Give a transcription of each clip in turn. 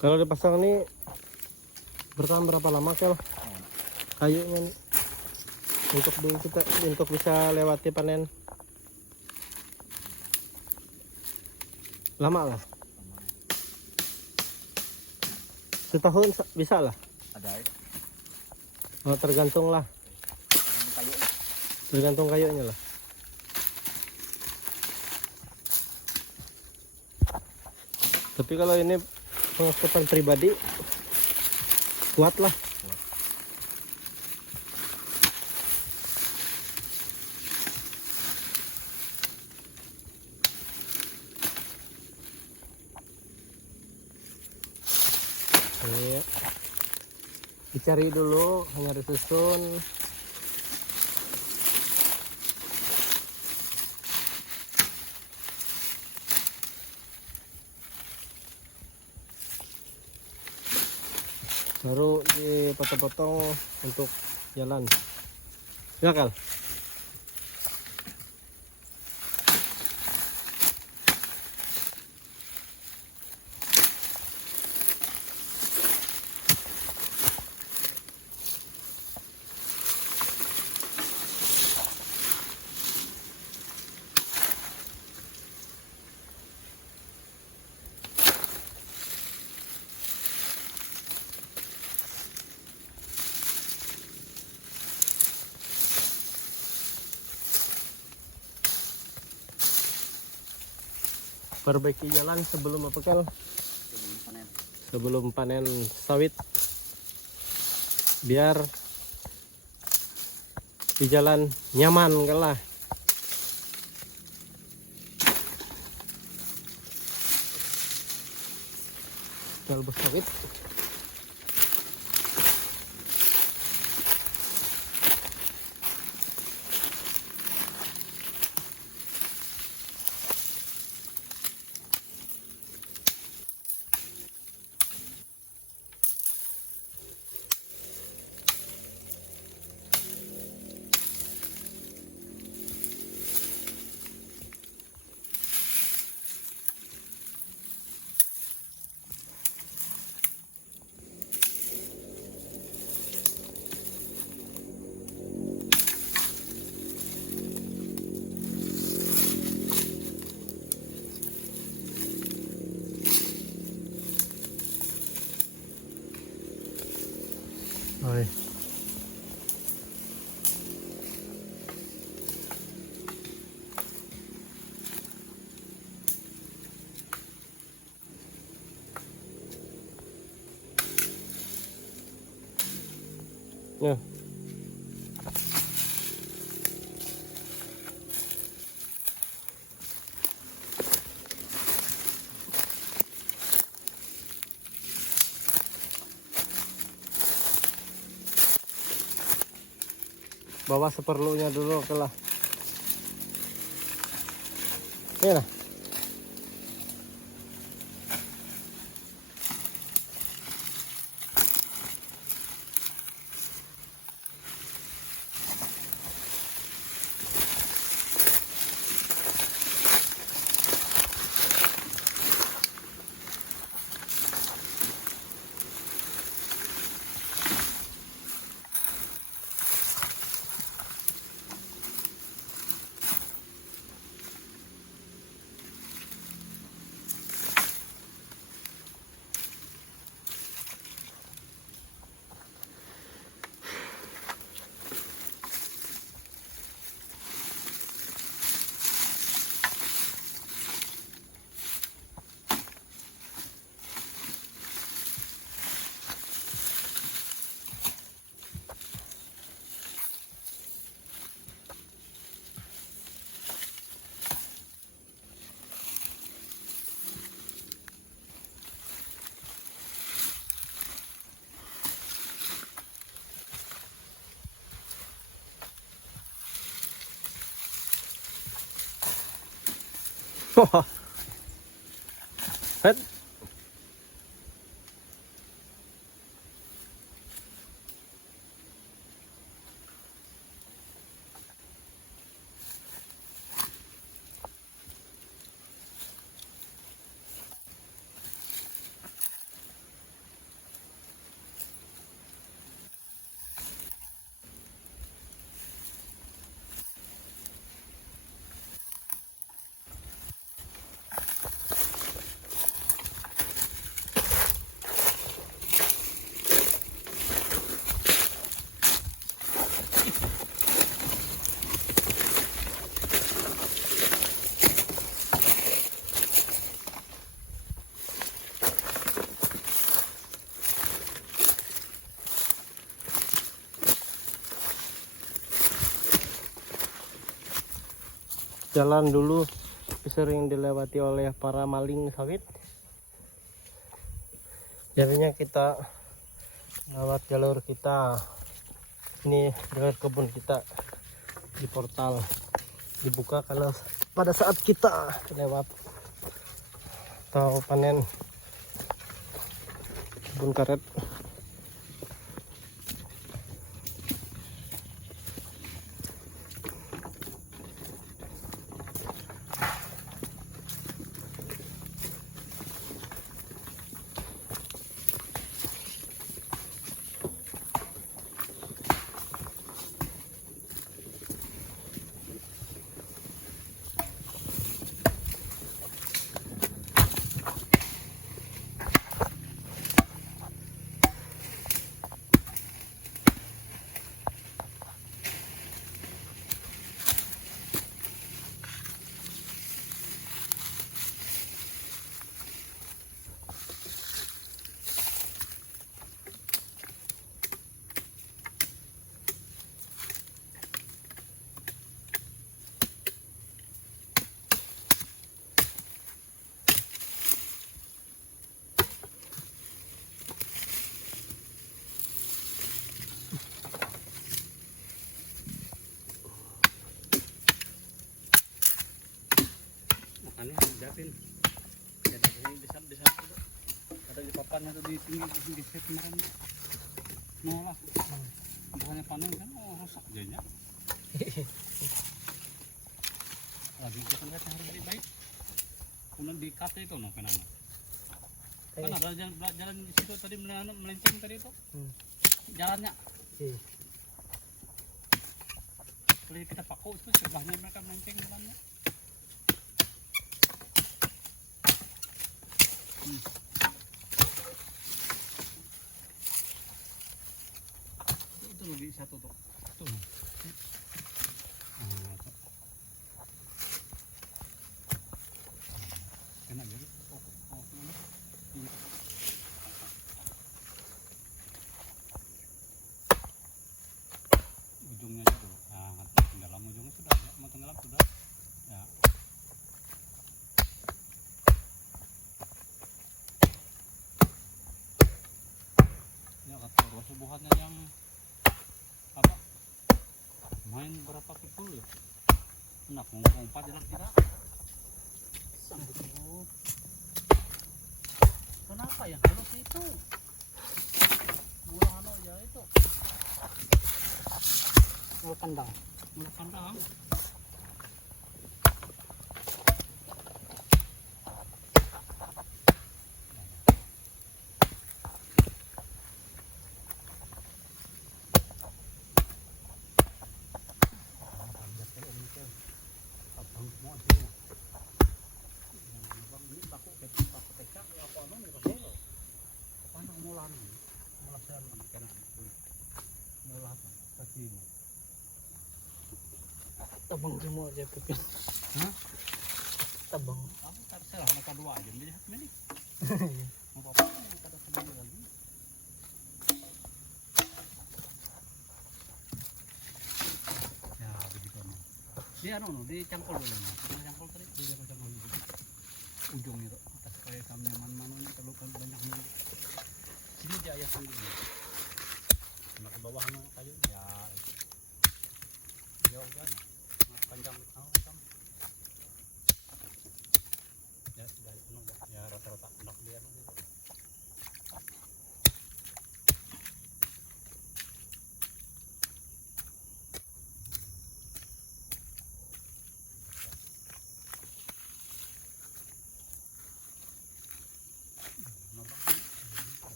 Kalau dipasang ini bertahan berapa lama Kel? Kayunya nih, untuk bisa lewati panen. Lama lah. Setahun bisa lah. Ada ya. Oh, tergantung lah. Kayu. Tergantung kayunya lah. Tapi kalau ini pengangkutan pribadi kuat lah. Iya. Dicari dulu, hanya disusun. Baru dipotong-potong untuk jalan. Ya Kal? Perbaiki jalan sebelum apa Kal? Sebelum panen sawit, biar di jalan nyaman kalah. Kalbus sawit. Oi. Ya. Bawa seperlunya dulu kelah. Ya. Het. jalan dulu sering dilewati oleh para maling sawit. Jadinya kita lewat jalur kita, ini jalur kebun kita di portal dibuka karena pada saat kita lewat atau panen kebun karet. Makanya dijatin ya tadi bisa ada di papannya tuh di tinggi kemarin nolak bukannya panen kan rusak jadinya lagi kita nggak harus lebih baik kemudian di kate itu no kenapa kan ada jalan di situ tadi melenceng tadi itu jalannya kalau kita paku itu sebelahnya mereka melenceng jalannya. Itu lebih satu tuh. Tuh. Kena jadi. Ujungnya itu. Nah, tenggelam ujungnya sudah ya, mau tenggelam sudah. Ya. Kata subuhannya yang apa main berapa pikul ya enak ngomong-ngomong tidak kenapa ya kalau itu mula ya itu mula kandang tabang semua aja pipin. Hah? Tabang. Kamu terserah mereka dua aja jadi hak milik. Mau apa yang kada sendiri lagi. Ya begitu no. Dia di cangkul dulu no. Cangkul tadi dia cangkul dulu. Ujungnya tuh atas kayak kami mana-mana kalau kan banyak nih. Sini aja ya sendiri. Ke bawah no kayu ya. Jauh kan. Panjang macam ya sudah ya rata-rata enak dia gitu.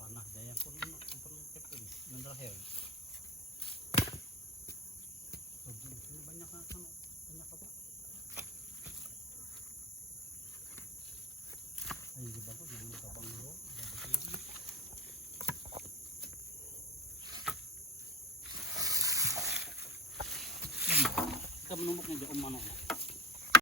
Panah jaya pun terakhir. Ini banyak apa? Ini bagus yang tabang dulu. Kita menumbuknya jauh mana?